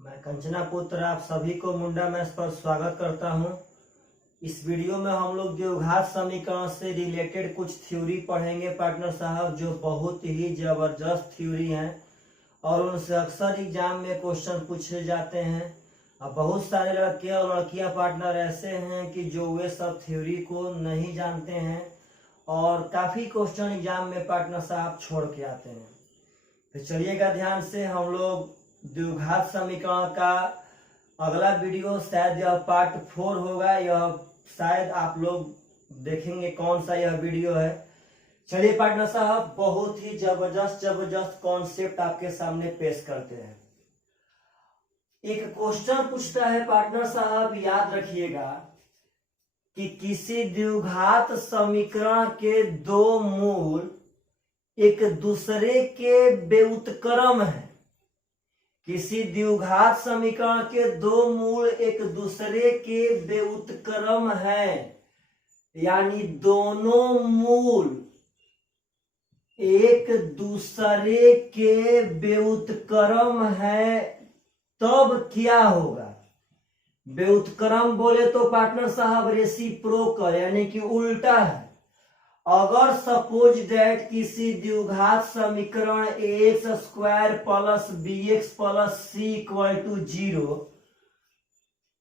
मैं कंचना पुत्र आप सभी को मुंडा मैथ्स पर स्वागत करता हूं। इस वीडियो में हम लोग द्विघात समीकरण से रिलेटेड कुछ थ्योरी पढ़ेंगे पार्टनर साहब, जो बहुत ही जबरदस्त थ्योरी हैं और उनसे अक्सर एग्जाम में क्वेश्चन पूछे जाते हैं। अब बहुत सारे लड़के और लड़कियां पार्टनर ऐसे हैं कि जो वे सब थ्योरी को नहीं जानते हैं और काफी क्वेश्चन एग्जाम में पार्टनर साहब छोड़ के आते हैं। तो चलिएगा ध्यान से, हम लोग द्विघात समीकरण का अगला वीडियो शायद यह पार्ट 4 होगा। यह शायद आप लोग देखेंगे कौन सा यह वीडियो है। चलिए पार्टनर साहब, बहुत ही जबरदस्त कॉन्सेप्ट आपके सामने पेश करते हैं। एक क्वेश्चन पूछता है पार्टनर साहब, याद रखिएगा कि किसी द्विघात समीकरण के दो मूल एक दूसरे के व्युत्क्रम है। किसी द्विघात समीकरण के दो मूल एक दूसरे के व्युत्क्रम है, यानी दोनों मूल एक दूसरे के व्युत्क्रम है, तब क्या होगा? व्युत्क्रम बोले तो पार्टनर साहब रेसिप्रोकल यानी कि उल्टा है। अगर सपोज दैट किसी द्विघात समीकरण ax² plus bx plus c equal to 0,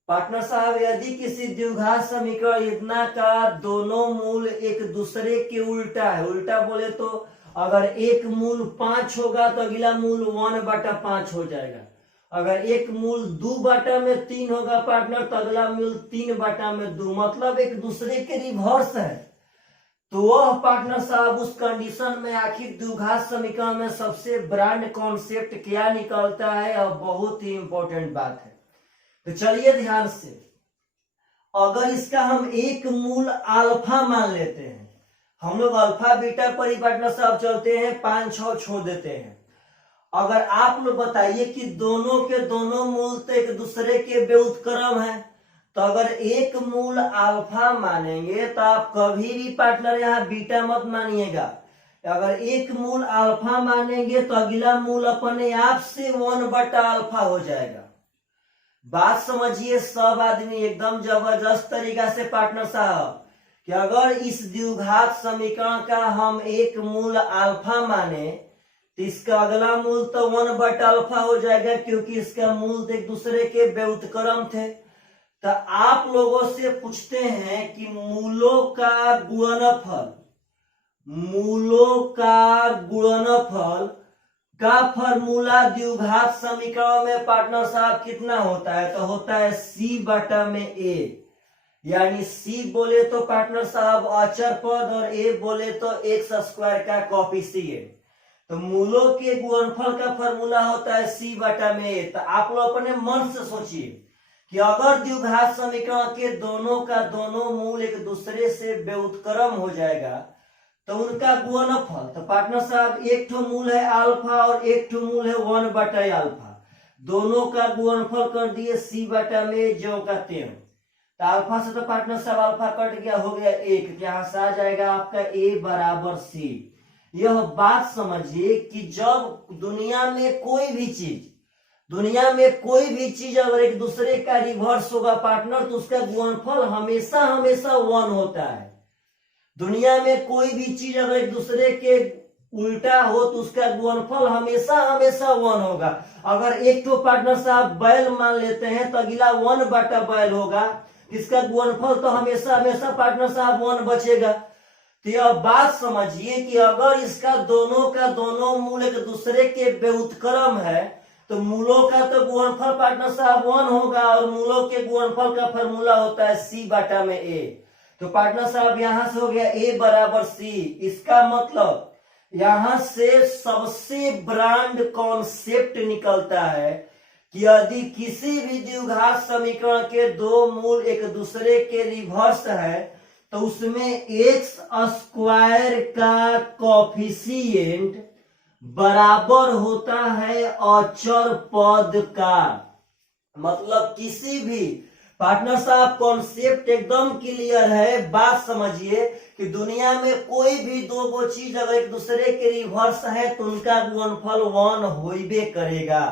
partner साहब यदि किसी द्विघात समीकरण इतना का दोनों मूल एक दूसरे के उल्टा है, उल्टा बोले तो अगर एक मूल 5 होगा तो अगला मूल 1/5 हो जाएगा। अगर एक मूल 2/3 होगा पार्टनर तो अगला मूल 3/2, मतलब एक दूसरे के रिवर्स है। तो वह पार्टनर साहब उस कंडीशन में आखिर द्विघात समीकरण में सबसे ब्रांड कॉन्सेप्ट क्या निकलता है, और बहुत ही इंपॉर्टेंट बात है। तो चलिए ध्यान से, अगर इसका हम एक मूल अल्फा मान लेते हैं, हम लोग अल्फा बीटा पर ही पार्टनर साहब चलते हैं, 5-6 छोड़ देते हैं। अगर आप लोग बताइए कि दोनों के दोनों मूल तो एक दूसरे के व्युत्क्रम है, तो अगर एक मूल अल्फा मानेंगे तो आप कभी भी पार्टनर यहाँ बीटा मत मानिएगा। अगर एक मूल अल्फा मानेंगे तो अगला मूल अपने आप से 1/अल्फा हो जाएगा। बात समझिए सब आदमी एकदम जबरदस्त तरीका से पार्टनर साहब, कि अगर इस द्विघात समीकरण का हम एक मूल अल्फा माने तो इसका अगला मूल तो 1/अल्फा हो जाएगा, क्योंकि इसका मूल एक दूसरे के व्युत्क्रम थे। तो आप लोगों से पूछते हैं कि मूलों का गुणनफल का फॉर्मूला द्विघात समीकरण में पार्टनर साहब कितना होता है? तो होता है c/a, यानी c बोले तो पार्टनर साहब अचर पद और a बोले तो x² का कोफिशिएंट। तो मूलों के गुणनफल का फॉर्मूला होता है c/a। तो आप लोग अपने मन से सोचिए कि अगर द्विघात समीकरण के दोनों का दोनों मूल एक दूसरे से व्युत्क्रम हो जाएगा तो उनका गुणनफल, तो पार्टनर साहब एक ठो मूल है अल्फा और एक ठो मूल है 1/अल्फा, दोनों का गुणनफल कर दिए c/a जो का त्यों। तो अल्फा से तो पार्टनर साहब अल्फा कट गया, हो गया 1, यहाँ से आ जाएगा आपका a बराबर c। यह बात समझिए कि जब दुनिया में कोई भी चीज अगर एक दूसरे का रिवर्स होगा पार्टनर, तो उसका गुणनफल हमेशा 1 होता है। दुनिया में कोई भी चीज अगर एक दूसरे के उल्टा हो तो उसका गुणनफल हमेशा 1 होगा। अगर एक तो पार्टनर साहब बैल मान लेते हैं तो अगला 1/बैल होगा, इसका गुणनफल तो हमेशा पार्टनर साहब 1 बचेगा। तो यह बात समझिए कि अगर इसका दोनों का दोनों मूल एक दूसरे के व्युत्क्रम है तो मूलों का तो गुणनफल पार्टनर साहब 1 होगा, और मूलों के गुणनफल का फॉर्मूला होता है c/a। तो पार्टनर साहब यहां से हो गया a बराबर c। इसका मतलब यहां से सबसे ब्रांड कॉन्सेप्ट निकलता है कि यदि किसी भी द्विघात समीकरण के दो मूल एक दूसरे के रिवर्स है तो उसमें x² का कोफिशिएंट बराबर होता है अचर पद का। मतलब किसी भी पार्टनर साहब कॉन्सेप्ट एकदम क्लियर है। बात समझिए कि दुनिया में कोई भी दो गो चीज अगर एक दूसरे के रिवर्स है तो उनका गुणनफल 1 होइबे करेगा।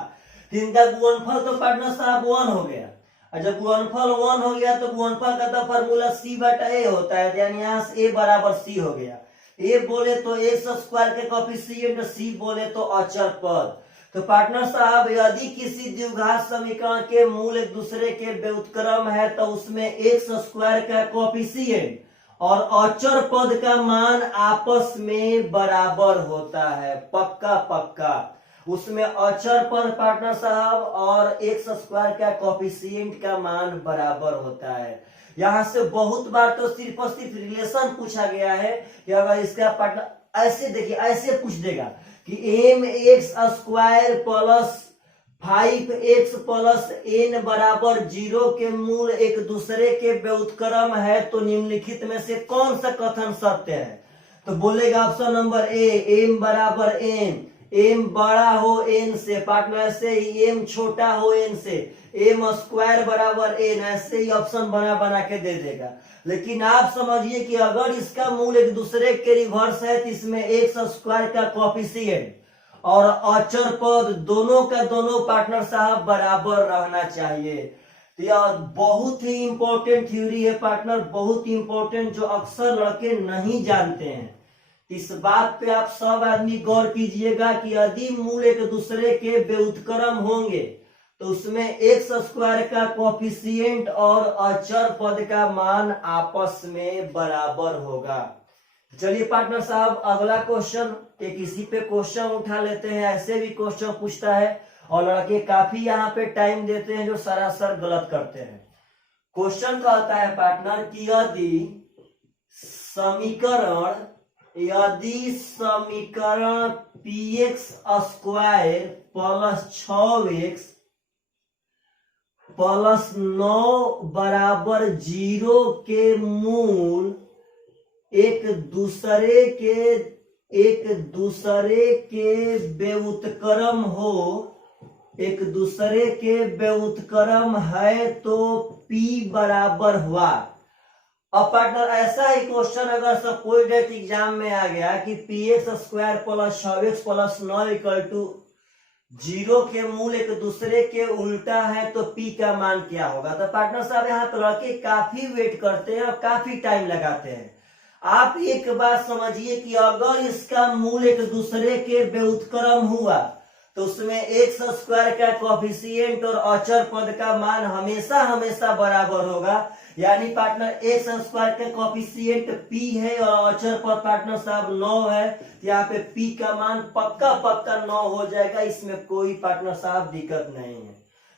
तो इनका गुणनफल तो पार्टनर साहब 1 हो गया, और जब गुणनफल 1 हो गया तो गुणनफल का तो फॉर्मूला c/a होता है, यानी यहाँ से a बराबर c हो गया। a बोले तो x स्क्वायर के कोफिशिएंट, c बोले तो अचर पद। तो पार्टनर साहब यदि किसी द्विघात समीकरण के मूल एक दूसरे के व्युत्क्रम है तो उसमें x स्क्वायर का कोफिशिएंट और अचर पद का मान आपस में बराबर होता है, पक्का पक्का। उसमें अचर पद पार्टनर साहब और x स्क्वायर का कोफिशिएंट का मान बराबर होता है। यहाँ से बहुत बार तो सिर्फ और सिर्फ रिलेशन पूछा गया है कि अगर इसका पार्टनर ऐसे देखिए, ऐसे पूछ देगा कि mx square plus 5x plus n बराबर 0 के मूल एक दूसरे के व्युत्क्रम है तो निम्नलिखित में से कौन सा कथन सत्य है? तो बोलेगा ऑप्शन नंबर ए, m बराबर n, m बड़ा हो n से, पार्टनर ऐसे ही m छोटा हो n से, m स्क्वायर बराबर n, ऐसे ही ऑप्शन बना के दे देगा। लेकिन आप समझिए कि अगर इसका मूल एक दूसरे के रिवर्स है तो इसमें x स्क्वायर का कोफिशिएंट और अचर पद दोनों का दोनों पार्टनर साहब बराबर रहना चाहिए। तो यह बहुत ही इंपॉर्टेंट थ्योरी है पार्टनर, बहुत इंपॉर्टेंट, जो अक्सर लड़के नहीं जानते हैं। इस बात पे आप सब आदमी गौर कीजिएगा कि यदि मूल एक दूसरे के व्युत्क्रम होंगे तो उसमें x स्क्वायर का कोफिशिएंट और अचर पद का मान आपस में बराबर होगा। चलिए पार्टनर साहब अगला क्वेश्चन, एक इसी पे क्वेश्चन उठा लेते हैं। ऐसे भी क्वेश्चन पूछता है और लड़के काफी यहाँ पे टाइम देते हैं जो सरासर गलत करते हैं। क्वेश्चन कहता है पार्टनर कि यदि समीकरण px square plus 6x plus 9 बराबर 0 के मूल एक दूसरे के व्युत्क्रम हो, एक दूसरे के व्युत्क्रम है तो p बराबर हुआ। अब पार्टनर ऐसा ही क्वेश्चन अगर सपोज डेट एग्जाम में आ गया कि px square plus 6x plus 9 equal to 0 के मूल एक दूसरे के उल्टा है तो p का मान क्या होगा? तो पार्टनर साहब यहाँ पे लड़के काफी वेट करते हैं और काफी टाइम लगाते हैं। आप एक बात समझिए कि अगर इसका मूल एक दूसरे के व्युत्क्रम हुआ तो उसमें x स्क्वायर का कोफिशिएंट और अचर पद का मान हमेशा हमेशा बराबर होगा। यानी पार्टनर x स्क्वायर का कोफिशिएंट p है और अचर पद पार्टनर साहब 9 है, यहाँ पे p का मान पक्का पक्का 9 हो जाएगा, इसमें कोई पार्टनर साहब दिक्कत नहीं है।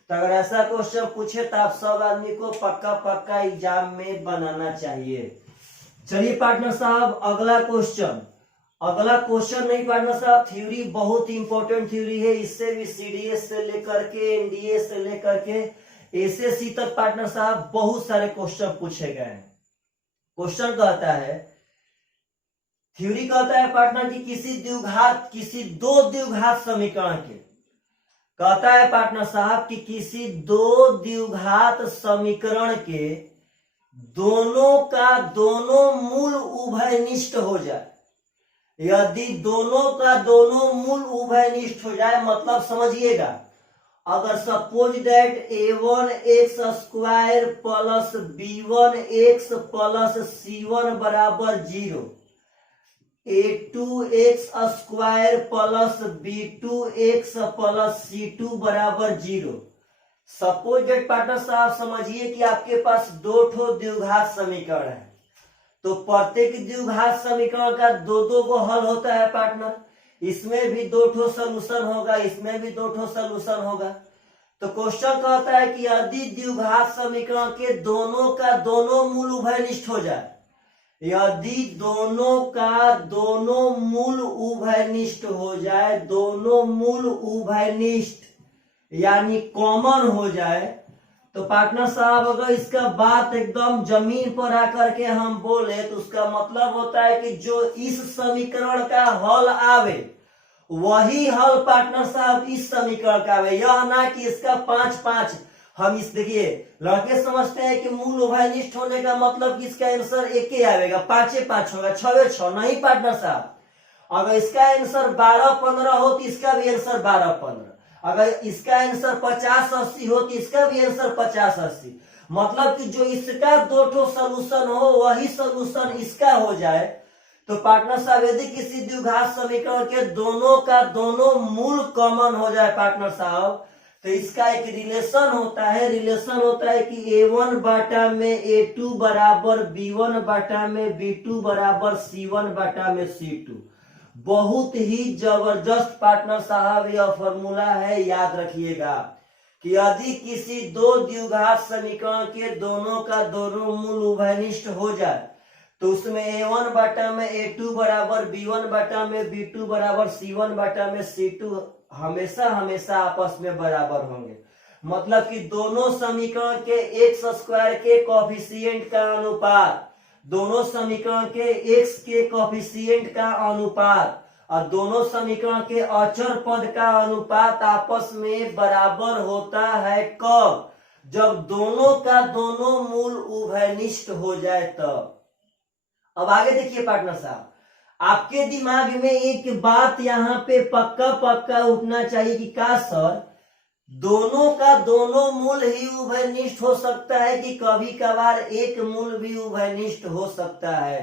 तो अगर ऐसा क्वेश्चन पूछे तो आप सब आदमी को पक्का पक्का एग्जाम में बनाना चाहिए। चलिए पार्टनर साहब अगला क्वेश्चन नहीं पार्टनर साहब, थ्योरी बहुत इंपॉर्टेंट थ्योरी है। इससे भी सीडीएस से लेकर के एनडीए से लेकर के एसएससी तक पार्टनर साहब बहुत सारे क्वेश्चन पूछे गए हैं। क्वेश्चन कहता है, थ्योरी कहता है पार्टनर कि किसी दो द्विघात समीकरण के, कहता है पार्टनर साहब कि किसी दो द्विघात समीकरण के दोनों का दोनों मूल उभयनिष्ठ हो जाए। यदि दोनों का दोनों मूल उभयनिष्ठ हो जाए मतलब समझिएगा, अगर suppose that a1x square plus b1x plus c1 बराबर 0, a2x square plus b2x plus c2 बराबर 0। सपोज दैट पार्टनर साहब समझिए कि आपके पास दो ठो द्विघात समीकरण है, तो प्रत्येक द्विघात समीकरण का दो को हल होता है पार्टनर। इसमें भी दो ठो सॉल्यूशन होगा, इसमें भी दो ठो सॉल्यूशन होगा। तो क्वेश्चन कहता है कि यदि द्विघात समीकरण के दोनों का दोनों मूल उभयनिष्ठ हो जाए, यदि दोनों का दोनों मूल उभयनिष्ठ हो जाए, दोनों मूल उभयनिष्ठ यानी कॉमन हो जाए, तो पार्टनर साहब अगर इसका बात एकदम जमीन पर आकर के हम बोले तो उसका मतलब होता है कि जो इस समीकरण का हल आवे वही हल पार्टनर साहब इस समीकरण का आवे, यह ना कि इसका 5-5। हम इस देखिए लड़के समझते हैं कि मूल उभयनिष्ठ होने का मतलब कि इसका आंसर एक ही आएगा, 5-5 होगा, 6-6। नहीं पार्टनर साहब, अगर इसका आंसर 12-15 हो तो इसका भी आंसर 12-15। अगर इसका आंसर 50-80 हो तो इसका भी आंसर 50-80, मतलब कि जो इसका दो ठो सोल्यूशन हो वही सोल्यूशन इसका हो जाए। तो पार्टनर साहब यदि किसी द्विघात समीकरण के दोनों का दोनों मूल कॉमन हो जाए पार्टनर साहब, तो इसका एक रिलेशन होता है कि A1 बाटा में A2 बराबर B1 बाटा में B2 बराबर C1 बाटा में C2। बहुत ही जबरदस्त पार्टनर साहब यह फॉर्मूला है, याद रखिएगा कि यदि किसी दो द्विघात समीकरण के दोनों का दोनों मूल उभयनिष्ठ हो जाए तो उसमें A1 बाटा में A2 बराबर B1 बाटा में B2 बराबर C1 बाटा में C2 हमेशा हमेशा आपस में बराबर होंगे। मतलब कि दोनों समीकरण के एक्स स्क्वायर के कोफिशिएंट का अनुपात, दोनों समीकरण के x के कोफिशिएंट का अनुपात और दोनों समीकरण के अचर पद का अनुपात आपस में बराबर होता है कब? जब दोनों का दोनों मूल उभयनिष्ठ हो जाए तब। अब आगे देखिए पार्टनर साहब, आपके दिमाग में एक बात यहाँ पे पक्का पक्का उठना चाहिए कि का सर दोनों का दोनों मूल ही उभयनिष्ठ हो सकता है कि कभी कभार एक मूल भी उभयनिष्ठ हो सकता है?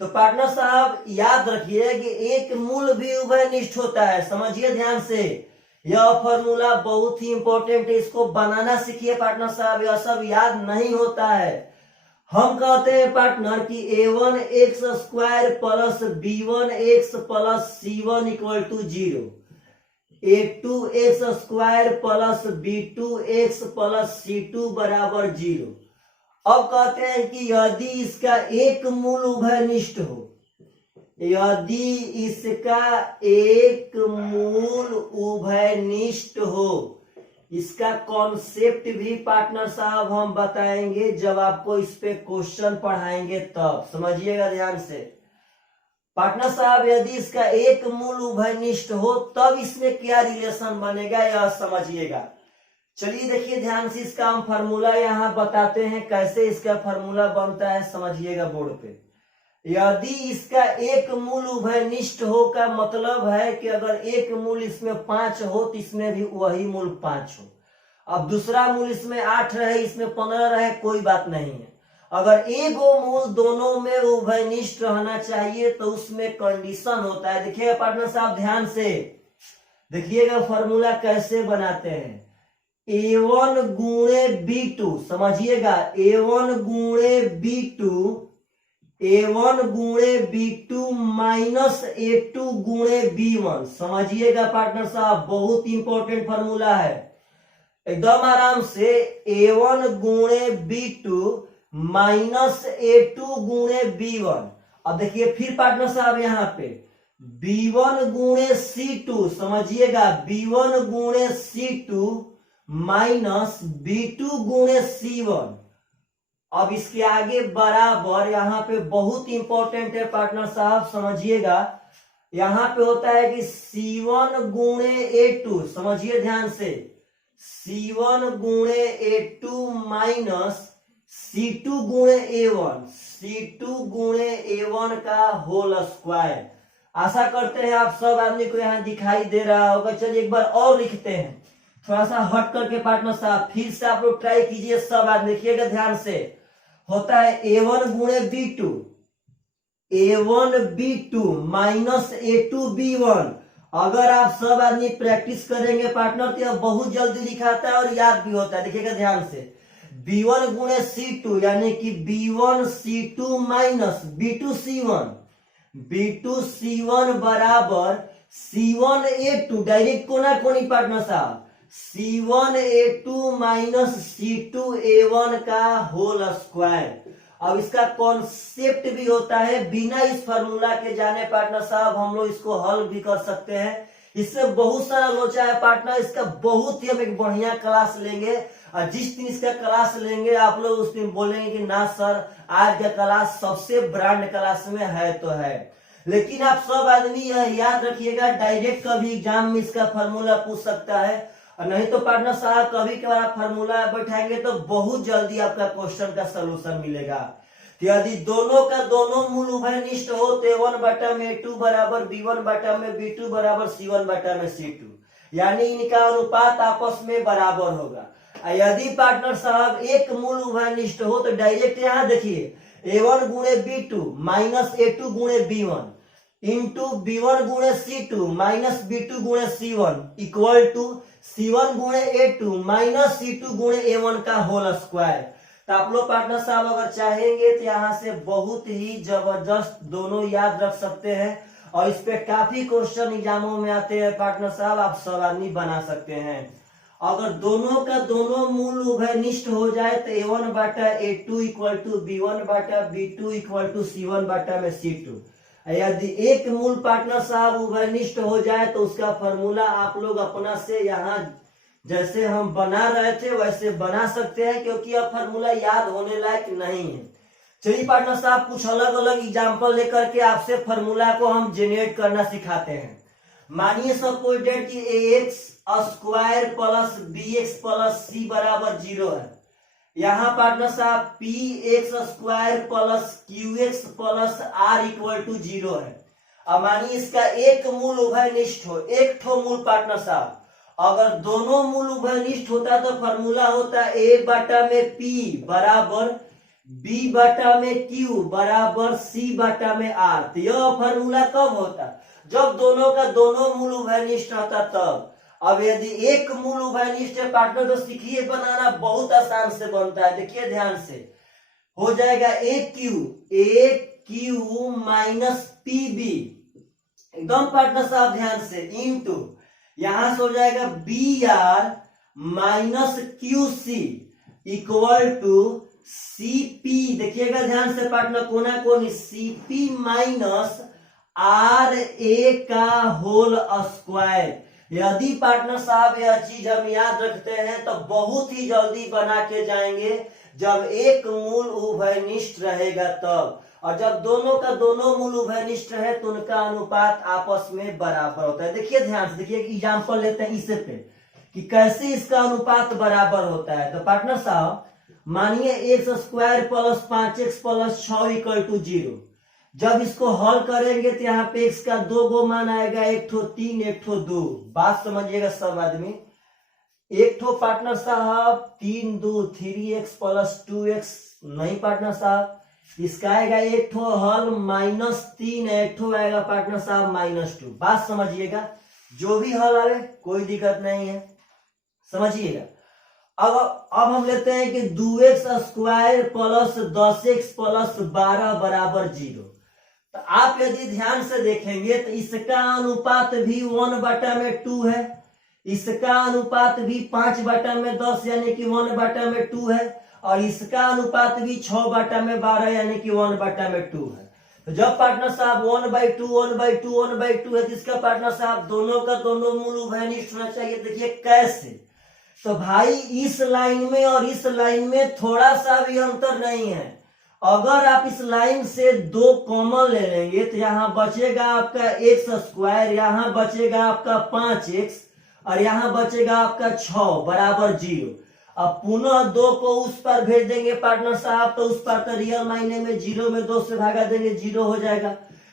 तो पार्टनर साहब याद रखिए कि एक मूल भी उभयनिष्ठ होता है। समझिए ध्यान से, यह फॉर्मूला बहुत ही इंपॉर्टेंट है, इसको बनाना सीखिए पार्टनर साहब, यह सब याद नहीं होता है। हम कहते हैं पार्टनर कि A1 x square plus B1 x plus C1 equal to 0, A2 x square plus B2 x plus C2 बराबर 0। अब कहते हैं कि यदि इसका एक मूल उभयनिष्ठ हो, यदि इसका एक मूल उभयनिष्ठ हो, इसका कॉन्सेप्ट भी पार्टनर साहब हम बताएंगे जब आपको इस पे क्वेश्चन पढ़ाएंगे तब, समझिएगा ध्यान से। पार्टनर साहब यदि इसका एक मूल उभयनिष्ठ हो तब इसमें क्या रिलेशन बनेगा यह समझिएगा। चलिए देखिए ध्यान से, इसका हम फॉर्मूला यहाँ बताते हैं, कैसे इसका फॉर्मूला बनता है समझिएगा बोर्ड पे। यदि इसका एक मूल उभयनिष्ठ हो का मतलब है कि अगर एक मूल इसमें 5 हो तो इसमें भी वही मूल 5 हो। अब दूसरा मूल इसमें 8 रहे, इसमें 15 रहे, कोई बात नहीं है। अगर एगो मूल दोनों में उभयनिष्ठ रहना चाहिए तो उसमें कंडीशन होता है। देखिएगा पार्टनर साहब ध्यान से, देखिएगा फॉर्मूला कैसे बनाते हैं। A1 गुणे B2, समझिएगा A1 गुणे B2, A1 गुणे B2 माइनस A2 गुणे B1, समझिएगा पार्टनर साहब बहुत इंपॉर्टेंट फॉर्मूला है, एकदम आराम से। A1 गुणे B2 माइनस A2 गुणे B1। अब देखिए फिर पार्टनर साहब यहाँ पे B1 गुणे C2, समझिएगा B1 गुणे C2 माइनस B2 गुणे C1। अब इसके आगे बराबर, यहाँ पे बहुत इंपॉर्टेंट है पार्टनर साहब समझिएगा, यहाँ पे होता है कि C1 गुणे A2, समझिए ध्यान से, C1 गुणे A2 माइनस C2 गुणे A1, C2 गुणे A1 का होल स्क्वायर। आशा करते हैं आप सब आदमी को यहाँ दिखाई दे रहा होगा। चलिए एक बार और लिखते हैं, थोड़ा सा हट करके पार्टनर साहब, फिर से आप लोग ट्राई कीजिए सब आदमी, देखिएगा ध्यान से। होता है A1 गुणे B2, A1 B2 minus A2 B1। अगर आप सब आदमी प्रैक्टिस करेंगे पार्टनर तो यह बहुत जल्दी लिखाता है और याद भी होता है। देखिएगा ध्यान से, B1 गुणे C2 यानी कि B1 C2 minus B2 C1, B2 C1 बराबर C1 A2, डायरेक्ट कोना कोनी पार्टनर साहब, C1 A2 minus C2 A1 का होल स्क्वायर। अब इसका कॉन्सेप्ट भी होता है, बिना इस फार्मूला के जाने पार्टनर साहब हम लोग इसको हल भी कर सकते हैं। इससे बहुत सारा लोचा है पार्टनर, इसका बहुत ही हम एक बढ़िया क्लास लेंगे और जिस दिन इसका क्लास लेंगे आप लोग उस दिन बोलेंगे कि ना सर आज का क्लास सबसे ब्रांड क्लास में है तो है। लेकिन आप सब आदमी यह याद रखिएगा, डायरेक्ट कभी एग्जाम में इसका फार्मूला पूछ सकता है, और नहीं तो पार्टनर साहब कभी कभार आप फार्मूला बैठाएंगे तो बहुत जल्दी आपका क्वेश्चन का सलूशन मिलेगा। तो यदि दोनों का दोनों मूल उभयनिष्ठ हो तो A1 बटा में A2 बराबर B1 बटा में B2 बराबर C1 बटा में C2। यानी इनका अनुपात आपस में बराबर होगा। यदि पार्टनर साहब एक मूल उभयनिष्ठ हो तो डायरेक्ट यहाँ देखिए A1 गुणे B2 माइनस A2 गुणे B1 इंटू B1 गुणे C2 माइनस B2 गुणे C1 इक्वल टू C1 गुणे A2 माइनस C2 गुणे A1 का होल स्क्वायर। तो आप लोग पार्टनर साहब अगर चाहेंगे तो यहाँ से बहुत ही जबरदस्त दोनों याद रख सकते हैं और इस पे काफी क्वेश्चन एग्जामों में आते हैं पार्टनर साहब, आप सब आदमी बना सकते हैं। अगर दोनों का दोनों मूल उभयनिष्ठ हो जाए तो A1 बाटा A2 इक्वल टू B1 बाटा B2 इक्वल टू C1 बाटा में C2। यदि एक मूल पार्टनर साहब उभयनिष्ठ हो जाए तो उसका फॉर्मूला आप लोग अपना से यहाँ जैसे हम बना रहे थे वैसे बना सकते हैं, क्योंकि अब फॉर्मूला याद होने लायक नहीं है। चलिए पार्टनर साहब कुछ अलग अलग एग्जाम्पल लेकर के आपसे फॉर्मूला को हम जनरेट करना सिखाते हैं। मानिए सपोजेड कि ax square plus bx plus c बराबर 0 है। यहाँ पार्टनर साहब px square plus qx plus r equal to 0 है। अब मानिए इसका एक मूल उभयनिष्ठ हो, एक ठो मूल पार्टनर साहब, अगर दोनों मूल उभयनिष्ठ होता तो फॉर्मूला होता a बटा में p बराबर b बटा में q बराबर c बटा में r। तो यह फॉर्मूला कब होता? जब दोनों का दोनों मूल उभयनिष्ठ होता तब। अब यदि एक मूल उभयनिष्ठ है पार्टनर तो सीखिए बनाना बहुत आसान से बनता है। देखिए ध्यान से हो जाएगा a q माइनस pb, एकदम पार्टनर साहब ध्यान से, इंटू यहां से हो जाएगा br minus qc equal to cp, देखिएगा ध्यान से पार्टनर कोना कोनी, cp माइनस आर ए का होल स्क्वायर। यदि पार्टनर साहब यह चीज हम याद रखते हैं तो बहुत ही जल्दी बना के जाएंगे जब एक मूल उभयनिष्ठ रहेगा तब, और जब दोनों का दोनों मूल उभयनिष्ठ है तो उनका अनुपात आपस में बराबर होता है। देखिए ध्यान से, देखिए एग्जाम्पल लेते हैं इसे पे कि कैसे इसका अनुपात बराबर होता है। तो पार्टनर साहब मानिए x square plus 5x plus 6 equal to 0। जब इसको हल करेंगे तो यहाँ पे x का 2 गो मान आएगा, एक ठो 3 एक ठो 2। बात समझिएगा सब आदमी, एक ठो पार्टनर साहब 3 2 3x प्लस 2x नहीं पार्टनर साहब, इसका आएगा एक ठो हल -3, एक ठो आएगा पार्टनर साहब -2। बात समझिएगा, जो भी हल आए कोई दिक्कत नहीं है, समझिएगा। अब हम लेते हैं कि 2x square plus 10x plus 12 बराबर 0। तो आप यदि ध्यान से देखेंगे तो इसका अनुपात भी 1 बटा में 2 है, इसका अनुपात भी 5 बटा में 10 यानी कि 1 बटा में 2 है, और इसका अनुपात भी 6 बटा में 12 यानी कि 1 बटा में 2 है। तो जब पार्टनर साहब 1/2 1/2 1/2 है तो इसका पार्टनर साहब दोनों का दोनों मूल उभयनिष्ठ होना चाहिए। देखिए कैसे, तो भाई इस लाइन में और इस लाइन में थोड़ा सा भी अंतर नहीं है। अगर आप इस लाइन से 2 कॉमन ले लेंगे तो यहाँ बचेगा आपका x स्क्वायर, यहाँ बचेगा आपका 5x और यहाँ बचेगा आपका 6 बराबर 0। अब पुनः 2 को उस पर भेज देंगे पार्टनर साहब तो उस पर तो रियल मायने में 0 में 2 से भागा देंगे 0 हो जाएगा।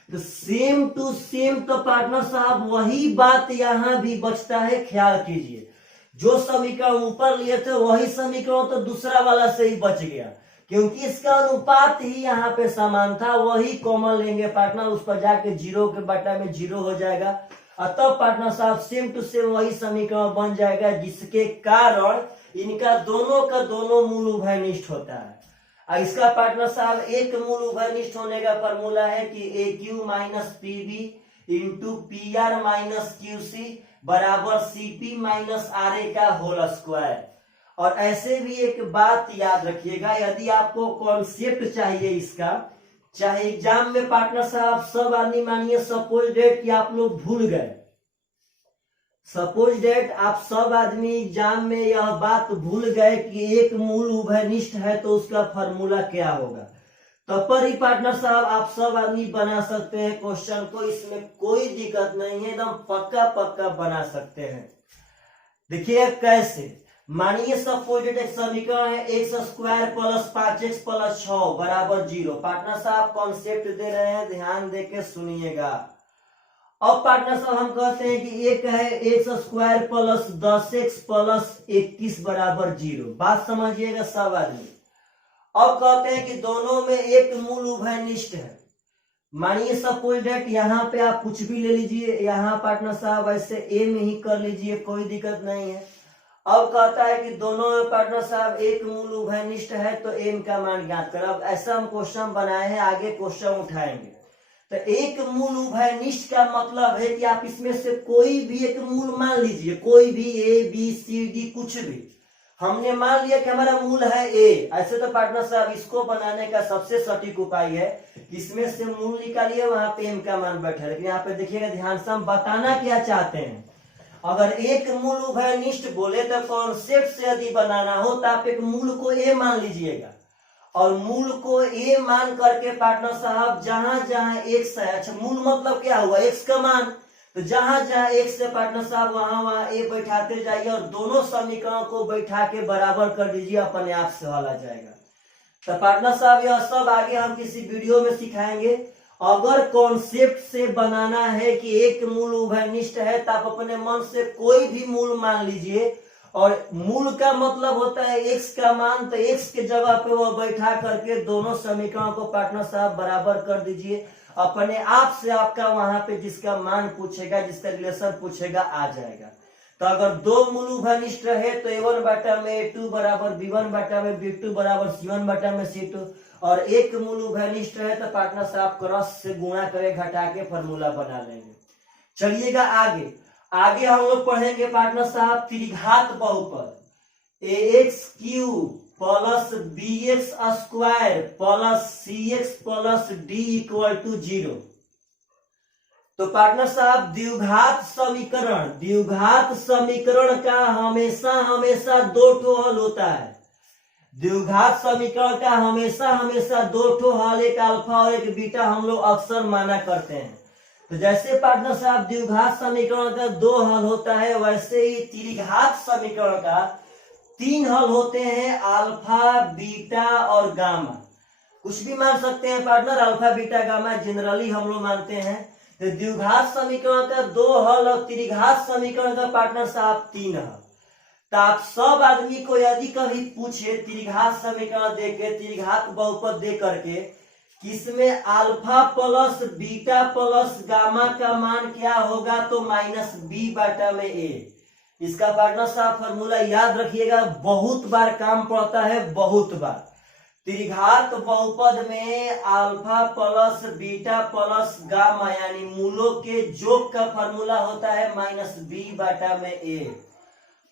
तो सेम टू सेम तो पार्टनर साहब वही बात यहाँ भी बचता है। ख्याल कीजिए, जो समीकरण ऊपर लिए थे वही समीकरण तो दूसरा वाला से ही बच गया, क्योंकि इसका अनुपात ही यहाँ पे समान था। वही कॉमन लेंगे पार्टनर, उस पर जाके 0 के बटा में 0 हो जाएगा, और तब पार्टनर साहब सेम टू सेम वही समीकरण बन जाएगा, जिसके कारण इनका दोनों का दोनों मूल उभयनिष्ठ होता है। और इसका पार्टनर साहब एक मूल उभयनिष्ठ होने का फॉर्मूला है कि AQ minus PB into PR minus QC बराबर CP माइनस RA का होल स्क्वायर। और ऐसे भी एक बात याद रखिएगा, यदि आपको कॉन्सेप्ट चाहिए इसका, चाहे एग्जाम में पार्टनर साहब सब आदमी मानिए सपोज डेट कि आप लोग भूल गए, सपोज डेट आप सब आदमी एग्जाम में यह बात भूल गए कि एक मूल उभयनिष्ठ है तो उसका फॉर्मूला क्या होगा, तब पर ही पार्टनर साहब आप सब आदमी बना सकते हैं क्वेश्चन को, इसमें कोई दिक्कत नहीं है, एकदम पक्का पक्का बना सकते हैं। देखिए कैसे, मानिए सपोज एक समीकरण है x square plus 5x plus 6 बराबर 0। पार्टनर साहब कॉन्सेप्ट दे रहे हैं, ध्यान देके सुनिएगा। अब पार्टनर साहब हम कहते हैं कि एक है x square plus 10x plus 21 बराबर 0। बात समझिएगा सब आदमी। अब कहते हैं कि दोनों में एक मूल उभयनिष्ठ है। मानिए सपोज डेट यहाँ पे आप कुछ भी ले लीजिए, यहाँ पार्टनर साहब ऐसे ए में ही कर लीजिए, कोई दिक्कत नहीं है। अब कहता है कि दोनों में पार्टनर साहब एक मूल उभयनिष्ठ है तो एम का मान ज्ञात कर। अब ऐसा हम क्वेश्चन बनाए हैं, आगे क्वेश्चन उठाएंगे। तो एक मूल उभयनिष्ठ का मतलब है कि आप इसमें से कोई भी एक मूल मान लीजिए, कोई भी ए बी सी डी कुछ भी। हमने मान लिया कि हमारा मूल है ए। ऐसे तो पार्टनर साहब इसको बनाने का सबसे सटीक उपाय है, इसमें से मूल निकालिए, वहां पे एम का मान बैठा। लेकिन यहाँ पे देखिएगा ध्यान से, हम बताना क्या चाहते हैं। अगर एक मूल उभयनिष्ठ बोले तो कॉन्सेप्ट से यदि बनाना हो तो आप एक मूल को ए मान लीजिएगा, और मूल को ए मान करके पार्टनर साहब जहां जहां एक्स है, अच्छा मूल मतलब क्या हुआ, एक्स का मान, तो जहां जहां एक्स से पार्टनर साहब वहां वहां ए बैठाते जाइए और दोनों समीकरणों को बैठा के बराबर कर दीजिए, अपने आप से हल आ जाएगा। तो पार्टनर साहब यह सब आगे हम किसी वीडियो में सिखाएंगे। अगर कॉन्सेप्ट से बनाना है कि एक मूल उभयनिष्ठ है तो आप अपने मन से कोई भी मूल मान लीजिए, और मूल का मतलब होता है एक्स का मान, तो एक्स के जगह पे वो बैठा करके दोनों समीकरणों को पार्टनर साहब बराबर कर दीजिए, अपने आप से आपका वहां पे जिसका मान पूछेगा, जिसका रिलेशन पूछेगा आ जाएगा। तो अगर दो मूल उभयनिष्ठ रहे तो a1 बटा में a2 बराबर b1 बटा में b2 बराबर c1 बटा में c2, और एक मूल उभयनिष्ठ रहे तो पार्टनर साहब क्रॉस से गुणा करे घटा के फॉर्मूला बना लेंगे। चलिएगा आगे। आगे हम लोग पढ़ेंगे पार्टनर साहब त्रिघात बहुपद ax cube plus bx square plus cx plus d equal to 0। तो पार्टनर साहब द्विघात समीकरण का हमेशा हमेशा दो ठो हल होता है। द्विघात समीकरण का हमेशा हमेशा दो ठो हल, एक अल्फा और एक बीटा हम लोग अक्सर माना करते हैं। तो जैसे पार्टनर साहब द्विघात समीकरण का दो हल होता है, वैसे ही त्रिघात समीकरण का तीन हल होते हैं, अल्फा बीटा और गामा। कुछ भी मान सकते हैं partner, alpha beta gamma generally हम लोग मानते हैं। तो द्विघात समीकरण का दो हल और त्रिघात समीकरण का पार्टनर साहब तीन हल। तो आप सब आदमी को यदि कभी पूछे त्रिघात समीकरण देके, त्रिघात बहुपद दे करके, किसमें alpha plus beta plus gamma का मान क्या होगा, तो माइनस बी बटा में ए। इसका पार्टनर साहब फॉर्मूला याद रखिएगा, बहुत बार काम पड़ता है, बहुत बार। त्रिघात बहुपद में alpha plus beta plus gamma यानी मूलों के योग का फॉर्मूला होता है माइनस बी बटा में ए।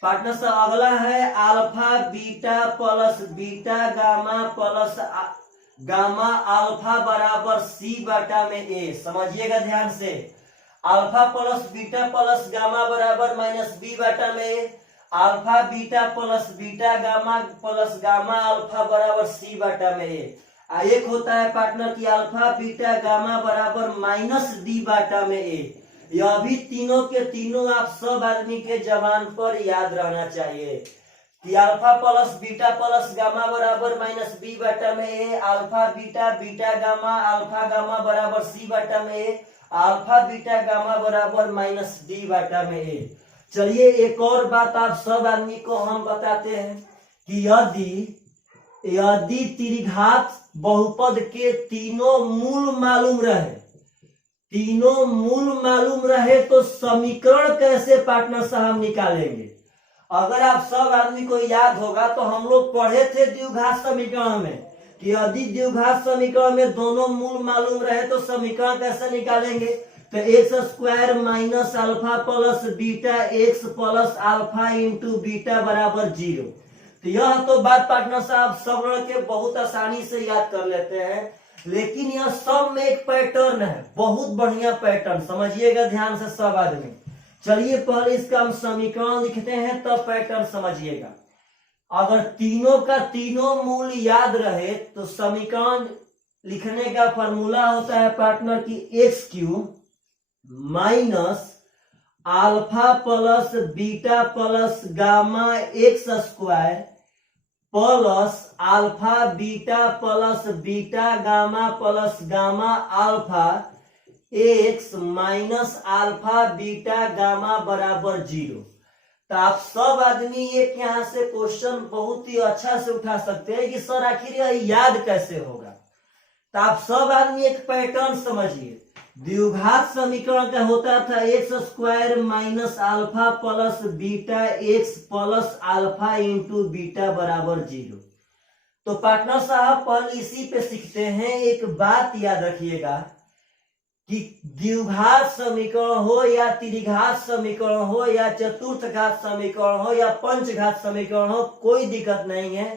पार्टनर साहब अगला है alpha beta plus beta gamma plus gamma alpha बराबर सी बटा में ए। समझिएगा ध्यान से, alpha plus beta plus gamma बराबर माइनस बी बटा में a, alpha beta plus beta gamma plus gamma alpha बराबर सी बटा में ए। एक होता है पार्टनर की अल्फा बीटा गामा बराबर माइनस डी बटा में ए। यह भी तीनों के तीनों आप सब आदमी के जबान पर याद रहना चाहिए कि अल्फा प्लस गामा बराबर माइनस बी बटा में a, alpha beta beta gamma alpha gamma बराबर सी बटा में ए, अल्फा बीटा गामा बराबर माइनस डी बटा में ए। चलिए एक और बात आप सब आदमी को हम बताते हैं कि यदि त्रिघात बहुपद के तीनों मूल मालूम रहे तो समीकरण कैसे पार्टनर साहब निकालेंगे। अगर आप सब आदमी को याद होगा तो हम लोग पढ़े थे द्विघात समीकरण में कि यदि द्विघात समीकरण में दोनों मूल मालूम रहे तो समीकरण कैसे निकालेंगे। तो x square minus alpha plus beta x plus alpha into beta बराबर 0। तो यह तो बात पार्टनर साहब सब लड़के बहुत आसानी से याद कर लेते हैं, लेकिन यह सब में एक पैटर्न है, बहुत बढ़िया पैटर्न, समझिएगा ध्यान से सब आदमी। चलिए पहले इसका हम समीकरण लिखते हैं तब पैटर्न समझिएगा। अगर तीनों का तीनों मूल याद रहे तो समीकरण लिखने का फॉर्मूला होता है पार्टनर की x cube minus alpha plus beta plus gamma x square plus alpha beta plus beta gamma plus gamma alpha x minus alpha beta gamma बराबर 0। तो आप सब आदमी एक यहाँ से क्वेश्चन बहुत ही अच्छा से उठा सकते हैं कि सर आखिर यह याद कैसे होगा। तो आप सब आदमी एक पैटर्न समझिए। द्विघात समीकरण का होता था x square minus alpha plus beta x plus alpha into beta बराबर 0। तो पार्टनर साहब पहले इसी पे सीखते हैं। एक बात याद रखिएगा कि द्विघात समीकरण हो या त्रिघात समीकरण हो या चतुर्थ घात समीकरण हो या पंचघात समीकरण हो, कोई दिक्कत नहीं है।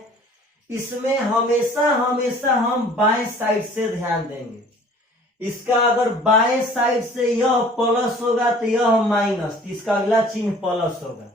इसमें हमेशा हमेशा हम बाएं साइड से ध्यान देंगे। इसका अगर बाएं साइड से यह प्लस होगा तो यह माइनस, इसका अगला चिन्ह प्लस होगा।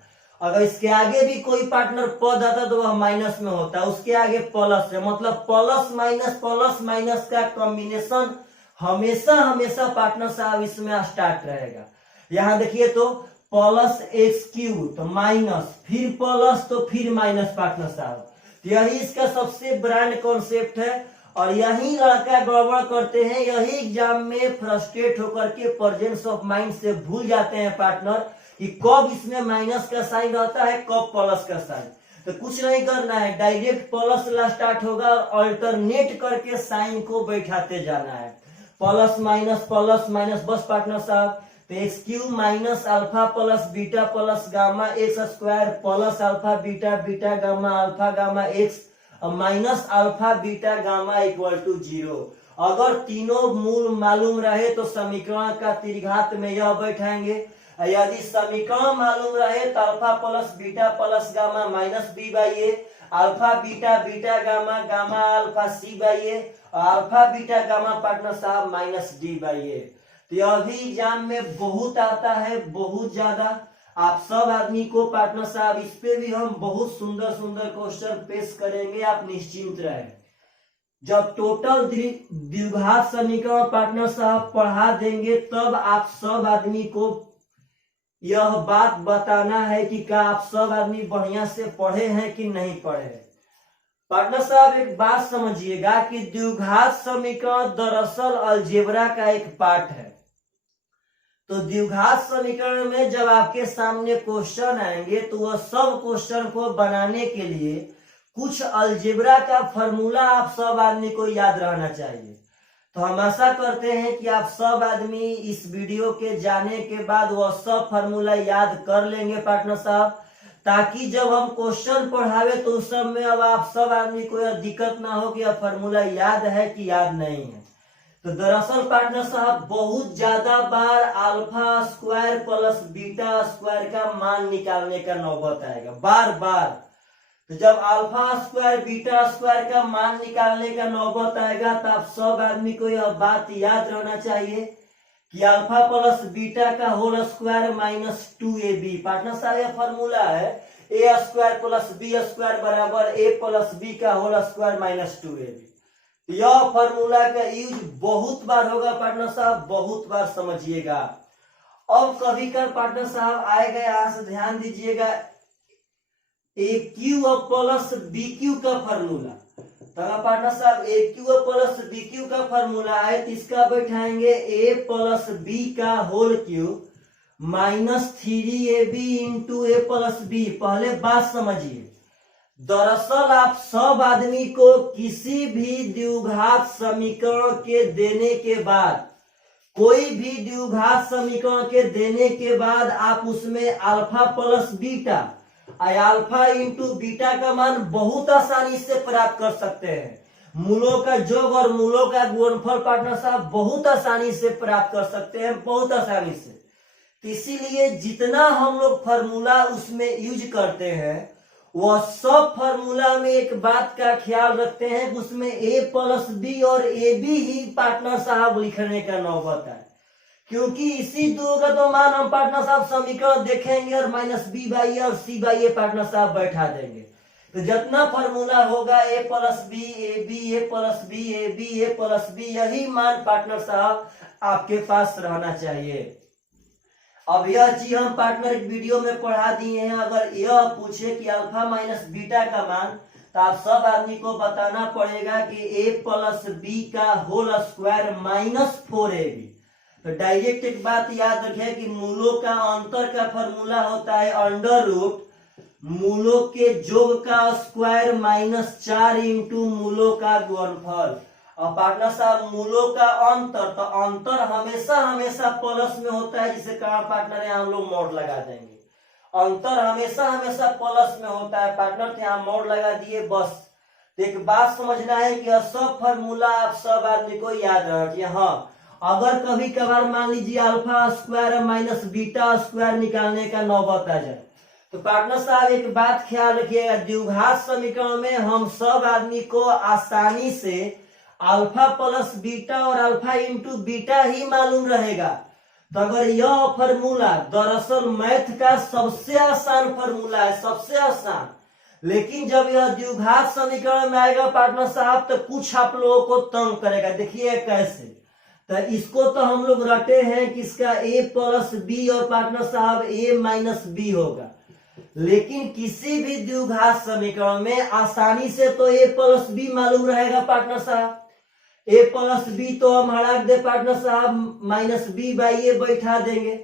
अगर इसके आगे भी कोई पार्टनर पद आता तो वह माइनस में होता है, उसके आगे प्लस है, मतलब प्लस माइनस का कॉम्बिनेशन हमेशा हमेशा पार्टनर साहब इसमें स्टार्ट रहेगा। यहां देखिए तो प्लस एक्स क्यूब तो माइनस, फिर प्लस तो फिर माइनस पार्टनर साहब। यही इसका सबसे ब्रांड कॉन्सेप्ट है और यही लड़का गड़बड़ करते हैं। यही एग्जाम में फ्रस्ट्रेट होकर के प्रेजेंस ऑफ माइंड से भूल जाते हैं पार्टनर कि कब इसमें माइनस का साइन रहता है, कब प्लस का साइन। तो कुछ नहीं करना है, डायरेक्ट प्लस ला स्टार्ट होगा और अल्टरनेट करके साइन को बैठाते जाना है। प्लस माइनस बस पार्टनर साहब। तो x cube minus alpha plus beta plus gamma x square plus alpha beta beta gamma alpha gamma x minus alpha beta gamma equal to 0। अगर तीनों मूल मालूम रहे तो समीकरण का त्रिघात में यह बैठाएंगे। यदि समीकरण मालूम रहे तो alpha plus gamma minus b by a, alpha beta beta gamma gamma alpha c by a और अल्फा बीटा गामा पार्टनर साहब माइनस डी बाई ए। तो यह भी एग्जाम में बहुत आता है, बहुत ज्यादा। आप सब आदमी को पार्टनर साहब इस पे भी हम बहुत सुंदर सुंदर क्वेश्चन पेश करेंगे, आप निश्चिंत रहे। जब टोटल द्विघात समीकरण पार्टनर साहब पढ़ा देंगे तब आप सब आदमी को यह बात बताना है कि क्या आप सब आदमी बढ़िया से पढ़े हैं कि नहीं पढ़े। पार्टनर साहब एक बात समझिएगा कि द्विघात समीकरण दरअसल अलजेब्रा का एक पार्ट है। तो द्विघात समीकरण में जब आपके सामने क्वेश्चन आएंगे तो वह सब क्वेश्चन को बनाने के लिए कुछ अलजेब्रा का फॉर्मूला आप सब आदमी को याद रहना चाहिए। तो हम आशा करते हैं कि आप सब आदमी इस वीडियो के जाने के बाद वह सब फॉर्मूला याद कर लेंगे पार्टनर साहब, ताकि जब हम क्वेश्चन पढ़ावे तो उस समय अब आप सब आदमी को यह दिक्कत ना हो कि यह फॉर्मूला याद है कि याद नहीं है। तो दरअसल पार्टनर साहब बहुत ज्यादा बार alpha square plus beta square का मान निकालने का नौबत आएगा, बार बार। तो जब अल्फा स्क्वायर बीटा स्क्वायर का मान निकालने का नौबत आएगा तो आप सब आदमी को यह बात याद रहना चाहिए कि अल्फा प्लस बीटा का whole square minus 2ab। Partner साहब यह फॉर्मूला है a square plus b square बराबर ए प्लस बी का होल स्क्वायर माइनस 2ab। यह फॉर्मूला का यूज बहुत बार होगा पार्टनर साहब, बहुत बार समझिएगा। अब कभी कर पार्टनर साहब आएगा, यहां से ध्यान दीजिएगा, a cube plus b cube का फॉर्मूला। तो पार्टनर साहब a cube plus b cube का फॉर्मूला है तो इसका बैठाएंगे ए प्लस बी का whole cube minus 3ab into a plus b. पहले बात समझिए, दरअसल आप सब आदमी को किसी भी द्विघात समीकरण के देने के बाद, कोई भी द्विघात समीकरण के देने के बाद आप उसमें alpha plus beta alpha into beta का मान बहुत आसानी से प्राप्त कर सकते हैं। मूलों का योग और मूलों का गुणनफल पार्टनर साहब बहुत आसानी से प्राप्त कर सकते हैं, बहुत आसानी से। तो इसीलिए जितना हम लोग फॉर्मूला उसमें यूज करते हैं वह सब फॉर्मूला में एक बात का ख्याल रखते हैं कि उसमें ए प्लस बी और ए बी ही पार्टनर साहब लिखने का नौबत है, क्योंकि इसी दो का तो मान हम पार्टनर साहब समीकरण देखेंगे और माइनस बी बाई ए और सी बाई ए पार्टनर साहब बैठा देंगे। तो जितना फॉर्मूला होगा a plus b a b a plus b a b a plus b, यही मान पार्टनर साहब आपके पास रहना चाहिए। अब यह चीज हम पार्टनर वीडियो में पढ़ा दिए हैं। अगर यह पूछे कि अल्फा माइनस बीटा का मान, तो आप सब आदमी को बताना पड़ेगा कि ए प्लस बी का होल स्क्वायर माइनस 4ab। तो डायरेक्ट एक बात याद रखें कि मूलों का अंतर का फॉर्मूला होता है अंडर रूट मूलों के योग का स्क्वायर माइनस 4 इंटू मूलों का गुणनफल। और पार्टनर साहब मूलों का अंतर, तो अंतर हमेशा हमेशा प्लस में होता है, जिसे कारण पार्टनर यहाँ हम लोग मोड लगा देंगे। अंतर हमेशा हमेशा प्लस में होता है पार्टनर, यहाँ मोड लगा दिए बस। तो एक बात समझना है कि सब फॉर्मूला आप सब आदमी को याद रखिए। हाँ, अगर कभी कभार मान लीजिए alpha square minus beta square निकालने का नौबत आ जाए, तो पार्टनर साहब एक बात ख्याल रखिएगा, द्विघात समीकरण में हम सब आदमी को आसानी से अल्फा प्लस बीटा और अल्फा इंटू बीटा ही मालूम रहेगा। तो अगर यह फॉर्मूला दरअसल मैथ का सबसे आसान फॉर्मूला है, सबसे आसान, लेकिन जब यह द्विघात समीकरण में आएगा पार्टनर साहब तो कुछ आप लोगों को तंग करेगा। देखिए कैसे, तो इसको तो हम लोग रटे हैं कि इसका a प्लस बी और पार्टनर साहब a माइनस बी होगा, लेकिन किसी भी द्विघात समीकरण में आसानी से तो a प्लस बी मालूम रहेगा पार्टनर साहब। a प्लस बी तो हम हटा दे पार्टनर साहब, माइनस बी बाई ए बैठा देंगे,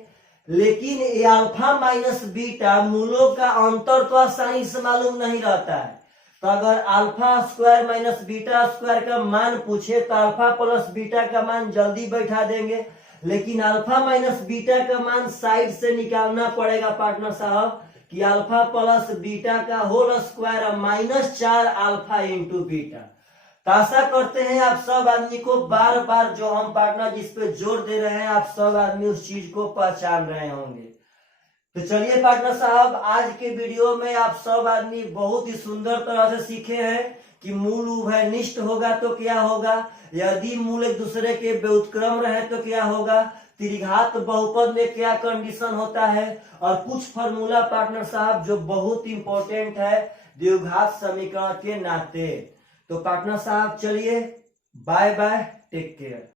लेकिन ये अल्फा माइनस बीटा मूलों का अंतर तो आसानी से मालूम नहीं रहता है। तो अगर alpha square minus beta square का मान पूछे तो अल्फा प्लस बीटा का मान जल्दी बैठा देंगे, लेकिन अल्फा माइनस बीटा का मान साइड से निकालना पड़ेगा पार्टनर साहब, कि अल्फा प्लस बीटा का whole square minus 4 alpha into beta. तो आशा करते हैं आप सब आदमी को बार बार जो हम पार्टनर जिस पे जोर दे रहे हैं आप सब आदमी उस चीज को पहचान रहे होंगे। तो चलिए पार्टनर साहब, आज के वीडियो में आप सब आदमी बहुत ही सुंदर तरह से सीखे हैं कि मूल उभयनिष्ठ होगा तो क्या होगा, यदि मूल एक दूसरे के व्युत्क्रम रहे तो क्या होगा, त्रिघात बहुपद में क्या कंडीशन होता है, और कुछ फॉर्मूला पार्टनर साहब जो बहुत इंपॉर्टेंट है द्विघात समीकरण के नाते। तो पार्टनर साहब चलिए, बाय बाय, टेक केयर।